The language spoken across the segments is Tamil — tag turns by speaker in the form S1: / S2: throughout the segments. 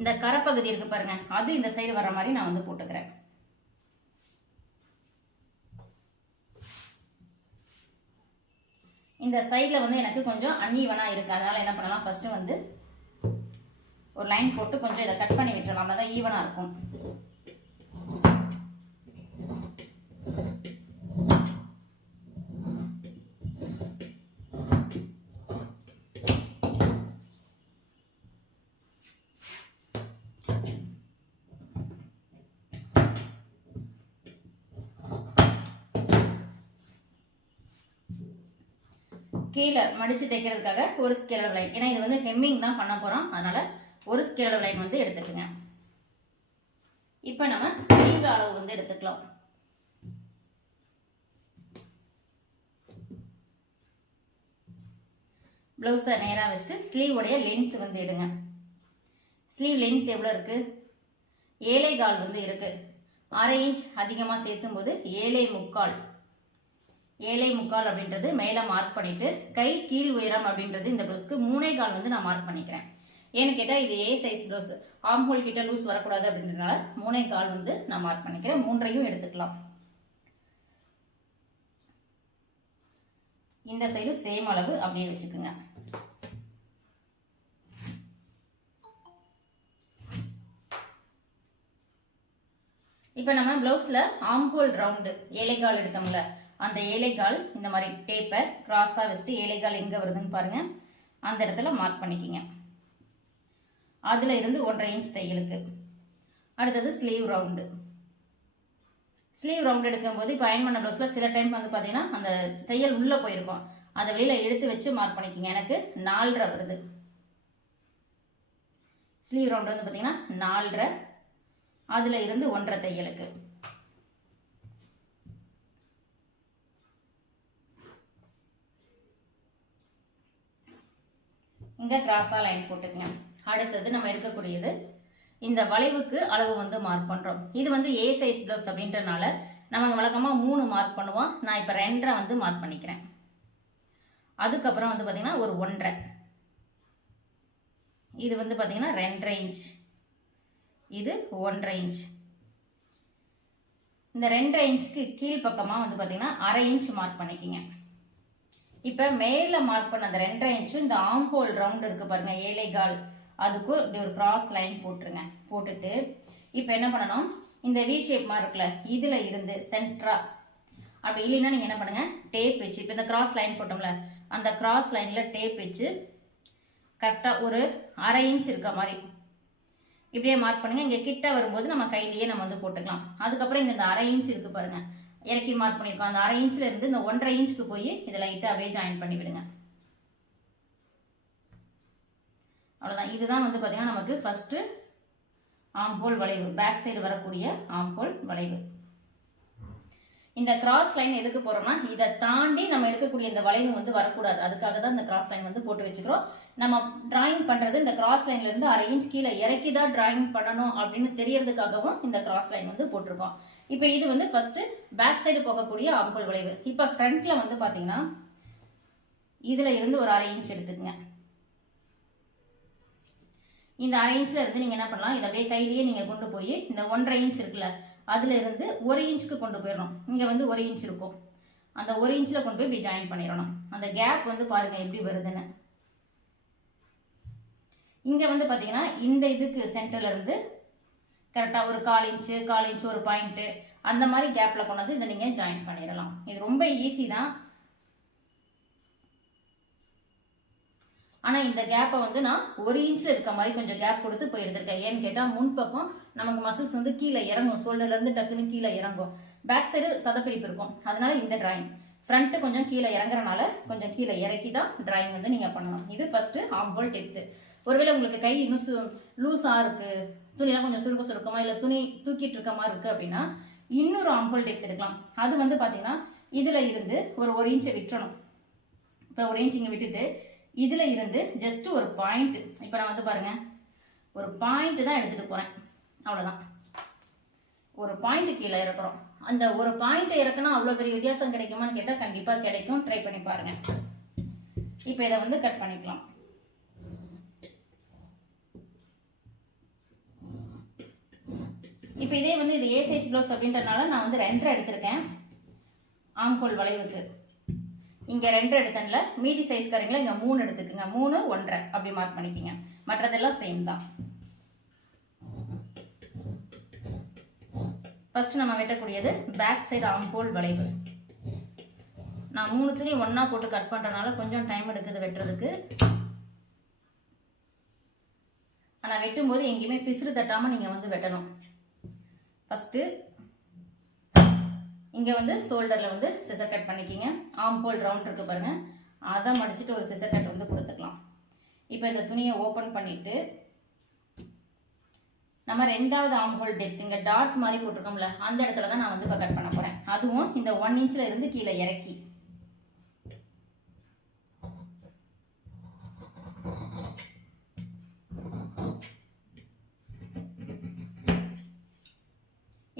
S1: இந்த கரைப்பகுதி இருக்கு பாருங்க. அது இந்த சைடு வர மாதிரி நான் வந்து போட்டுக்கிறேன். இந்த சைடில் வந்து எனக்கு கொஞ்சம் அன்ஈவனாக இருக்குது அதனால் என்ன பண்ணலாம்? ஃபஸ்ட்டு வந்து ஒரு லைன் போட்டு கொஞ்சம் இதை கட் பண்ணி விட்டுறலாம். தான் ஈவனாக இருக்கும். கீழே மடித்து தைக்கிறதுக்காக ஒரு ஸ்கேலர் லைன் ஏன்னா இது வந்து ஹெம்மிங் தான் பண்ண போகிறோம் அதனால் ஒரு ஸ்கேலர் லைன் வந்து எடுத்துக்கோங்க. இப்போ நம்ம ஸ்லீவ் அளவு வந்து எடுத்துக்கலாம். ப்ளவுஸை நேராக வச்சுட்டு ஸ்லீவோடைய லென்த் வந்து எடுங்க. ஸ்லீவ் லென்த் எவ்வளோ இருக்குது ஏழை கால் வந்து இருக்குது அரை இன்ச் அதிகமாக சேர்த்தும் போது ஏழை முக்கால். ஏழை முக்கால் அப்படின்றது மேலே மார்க் பண்ணிட்டு கை கீழ் உயரம் அப்படின்றது இந்த ப்ளவுஸ்க்கு மூணே கால் வந்து நான் மார்க் பண்ணிக்கிறேன். ஏன்னு கேட்டால் இது a size blouse arm hole கிட்ட லூஸ் வரக்கூடாது அப்படின்றதுனால மூணே கால் வந்து நான் மார்க் பண்ணிக்கிறேன். மூன்றையும் எடுத்துக்கலாம். இந்த சைடு சேம் அளவு அப்படியே வச்சுக்கோங்க. இப்போ நம்ம ப்ளவுஸில் ஆம்ஹோல் ரவுண்டு ஏழைக்கால் எடுத்தோம்ல அந்த ஏழைக்கால் இந்த மாதிரி டேப்பை கிராஸாக வச்சுட்டு ஏழைக்கால் எங்கே வருதுன்னு பாருங்கள் அந்த இடத்துல மார்க் பண்ணிக்கிங்க. அதில் இருந்து ஒன்றரை இன்ச் தையலுக்கு. அடுத்தது ஸ்லீவ் ரவுண்டு ஸ்லீவ் ரவுண்ட் எடுக்கும்போது இப்போ அயன் பண்ண ப்ளவுஸில் சில டைம் வந்து பார்த்தீங்கன்னா அந்த தையல் உள்ளே போயிருக்கும். அதை வெளியில் எடுத்து வச்சு மார்க் பண்ணிக்கிங்க. எனக்கு நாலரை வருது. ஸ்லீவ் ரவுண்டு வந்து பார்த்தீங்கன்னா நாலரை. அதில் இருந்து ஒன்றரை தையலுக்கு. இங்கே கிராஸாக லைன் போட்டுக்கங்க. அடுத்தது நம்ம எடுக்கக்கூடியது இந்த வளைவுக்கு அளவு வந்து மார்க் பண்ணுறோம் இது வந்து ஏ சைஸ் ப்ளவுஸ் அப்படின்றனால நம்ம வழக்கமாக மூணு மார்க் பண்ணுவோம். நான் இப்போ ரெண்டரை வந்து மார்க் பண்ணிக்கிறேன். அதுக்கப்புறம் வந்து பார்த்திங்கன்னா ஒரு ஒன்றரை. இது வந்து பார்த்திங்கன்னா ரெண்டரை இன்ச் இது ஒன்றரை இன்ச் இந்த ரெண்டரை இன்ச்சுக்கு கீழ் பக்கமாக வந்து பார்த்திங்கன்னா அரை இன்ச் மார்க் பண்ணிக்கிங்க. இப்போ மேல மார்க் பண்ண அந்த ரெண்டரை இன்ச்சும் இந்த ஆம்போல் ரவுண்ட் இருக்கு பாருங்க ஏழைகால் அதுக்கு இப்படி ஒரு கிராஸ் லைன் போட்டுருங்க. போட்டுட்டு இப்போ என்ன பண்ணணும்? இந்த வி ஷேப் மாதிரி இருக்குல்ல இதில் இருந்து சென்ட்ரா அப்படி இல்லைன்னா நீங்கள் என்ன பண்ணுங்க? டேப் வச்சு இப்போ இந்த கிராஸ் லைன் போட்டோம்ல அந்த கிராஸ் லைனில் டேப் வச்சு கரெக்டாக ஒரு அரை இன்ச் இருக்க மாதிரி. இப்படியே மார்க் பண்ணுங்க. இங்கே கிட்ட வரும்போது நம்ம கையிலேயே நம்ம வந்து போட்டுக்கலாம். அதுக்கப்புறம் இங்கே இந்த அரை இன்ச் இருக்கு பாருங்க. இறக்கி மார்க் பண்ணியிருக்கோம் அந்த அரை இன்ச்சில் இருந்து இந்த ஒன்றரை இன்ச்சுக்கு போய் இதை லைட்டாக அப்படியே ஜாயின் பண்ணி விடுங்க அவ்வளோதான் இதுதான் வந்து பார்த்தீங்கன்னா நமக்கு ஃபஸ்ட்டு ஆம்போல் வளைவு. பேக் சைடு வரக்கூடிய ஆம்போல் வளைவு. இந்த கிராஸ் லைன் எதுக்கு போறோம்னா இதை தாண்டி நம்ம எடுக்கக்கூடிய இந்த வளைவு வந்து வரக்கூடாது. அதுக்காக தான் இந்த கிராஸ் லைன் வந்து போட்டு வச்சுக்கிறோம். நம்ம டிராயிங் பண்றது இந்த கிராஸ் லைன்ல இருந்து அரை இன்ச் கீழே இறக்கி தான் டிராயிங் பண்ணணும் அப்படின்னு தெரியறதுக்காகவும் இந்த கிராஸ் லைன் வந்து போட்டிருக்கோம். இப்போ இது வந்து ஃபர்ஸ்ட் பேக் சைடு போகக்கூடிய ஆம்பல் வளைவு. இப்போ ஃப்ரண்ட்ல வந்து பாத்தீங்கன்னா இதுல இருந்து ஒரு அரை இன்ச் எடுத்துக்கங்க. இந்த அரை இன்ச்ல இருந்து நீங்க என்ன பண்ணலாம்? இதை அப்படியே கையிலேயே நீங்க கொண்டு போய் இந்த ஒன்றரை இன்ச் இருக்குல்ல அதுல இருந்து ஒரு இன்ச்சுக்கு கொண்டு போயிடணும் இங்கே வந்து ஒரு இன்ச் இருக்கும். அந்த ஒரு இன்ச்சில் கொண்டு போய் இப்படி ஜாயின் பண்ணிடணும் அந்த கேப் வந்து பாருங்கள் எப்படி வருதுன்னு. இங்கே வந்து பார்த்தீங்கன்னா இந்த இதுக்கு சென்டர்லேருந்து கரெக்டாக ஒரு கால் இன்ச்சு கால் இன்ச்சு ஒரு பாயிண்ட்டு அந்த மாதிரி கேப்பில் கொண்டு வந்து இதை நீங்கள் ஜாயின் பண்ணிடலாம் இது ரொம்ப ஈஸி தான். ஆனால் இந்த கேப்பை வந்து நான் ஒரு இன்ச்சில் இருக்க மாதிரி கொஞ்சம் கேப் கொடுத்து போய் எடுத்திருக்கேன் ஏன்னு கேட்டால் முன்பக்கம் நமக்கு மசில்ஸ் வந்து கீழே இறங்கும். ஷோல்டர்லேருந்து டக்குன்னு கீழே இறங்கும். பேக் சைடு சதப்பிடிப்பு இருக்கும். அதனால இந்த டிராயிங் ஃப்ரண்ட்டு கொஞ்சம் கீழே இறங்குறனால கொஞ்சம் கீழே இறக்கி தான் டிராயிங் வந்து நீங்கள் பண்ணணும். இது ஃபஸ்ட்டு ஆம்போல் டெப்த்து ஒருவேளை உங்களுக்கு கை இன்னும் சு லூஸாக இருக்குது துணியெல்லாம் கொஞ்சம் சுருக்க சுருக்கமாக இல்லை துணி தூக்கிட்டு இருக்க மாதிரி இருக்குது அப்படின்னா இன்னொரு ஆம்போல் டெப்த் எடுக்கலாம் அது வந்து பார்த்தீங்கன்னா இதில் இருந்து ஒரு ஒரு இன்ச்சை விட்டுறணும். இப்போ ஒரு இன்ச் இங்கே விட்டுட்டு இதில் இருந்து ஜஸ்ட் ஒரு பாயிண்ட் இப்போ நான் வந்து பாருங்க. ஒரு பாயிண்ட் தான் எடுத்துகிட்டு போகிறேன் அவ்வளோதான் ஒரு பாயிண்ட் கீழே இறக்குறோம். அந்த ஒரு பாயிண்ட் இறக்குனா அவ்வளோ பெரிய வித்தியாசம் கிடைக்குமான்னு கேட்டால் கண்டிப்பாக கிடைக்கும். ட்ரை பண்ணி பாருங்க. இப்போ இதை வந்து கட் பண்ணிக்கலாம். இப்போ இதே வந்து இது ஏ சைஸ் ப்ளவுஸ் அப்படின்றனால நான் வந்து ரெண்டரை எடுத்திருக்கேன். ஆம்கோல் வளைவுக்கு. இங்கே ரெண்டு எடுத்தனில். மீதி சைஸ்காரங்கள இங்கே மூணு எடுத்துக்குங்க. மூணு ஒன்றரை. அப்படி மார்க் பண்ணிக்கிங்க. மற்றதெல்லாம் சேம் தான். ஃபஸ்ட்டு நம்ம வெட்டக்கூடியது பேக் சைடு ஆம்போல் வளைவு. நான் மூணு துணி ஒன்றா போட்டு கட் பண்ணுறனால கொஞ்சம் டைம் எடுக்குது வெட்டுறதுக்கு. ஆனால் வெட்டும்போது எங்கேயுமே பிசுறு தட்டாமல் நீங்கள் வந்து வெட்டணும். ஃபஸ்ட்டு இங்கே வந்து ஷோல்டரில் வந்து சிசர் கட் பண்ணிக்கிங்க. ஆம்போல் ரவுண்ட் இருக்குது பாருங்கள் அதை மடிச்சுட்டு ஒரு சிசர் கட் வந்து கொடுத்துக்கலாம். இப்போ இந்த துணியை ஓப்பன் பண்ணிவிட்டு நம்ம ரெண்டாவது ஆம்போல் டெப்த் இங்கே டாட் மாதிரி போட்டிருக்கோம்ல அந்த இடத்துல தான் நான் வந்து இப்போ கட் பண்ண போகிறேன் அதுவும் இந்த ஒன் இன்ச்சில் இருந்து கீழே இறக்கி.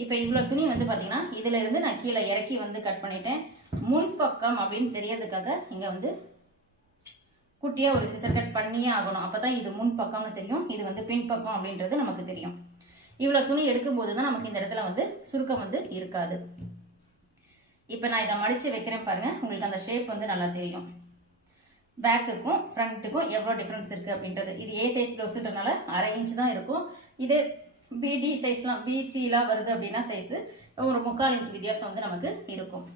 S1: இப்போ இவ்வளோ துணி வந்து பார்த்தீங்கன்னா இதில் இருந்து நான் கீழே இறக்கி வந்து கட் பண்ணிட்டேன். முன்பக்கம் அப்படின்னு தெரியறதுக்காக இங்கே வந்து குட்டியாக ஒரு சிசர் கட் பண்ணியே ஆகணும். அப்போ தான் இது முன்பக்கம்னு தெரியும். இது வந்து பின்பக்கம் அப்படின்றது நமக்கு தெரியும். இவ்வளோ துணி எடுக்கும்போது தான் நமக்கு இந்த இடத்துல வந்து சுருக்கம் வந்து இருக்காது. இப்போ நான் இதை மடித்து வைக்கிறேன் பாருங்கள் உங்களுக்கு அந்த ஷேப் வந்து நல்லா தெரியும். பேக்குக்கும் ஃப்ரண்ட்டுக்கும் எவ்வளோ டிஃப்ரென்ஸ் இருக்குது அப்படின்றது. இது ஏ சைஸ் ப்ளவுஸுன்றனால அரை இன்ச் தான் இருக்கும். இது பிடி சைஸ்லாம் பிசிலாம் வருது அப்படின்னா சைஸு ஒரு முக்கால் இன்ச்சு வித்தியாசம் வந்து நமக்கு இருக்கும்.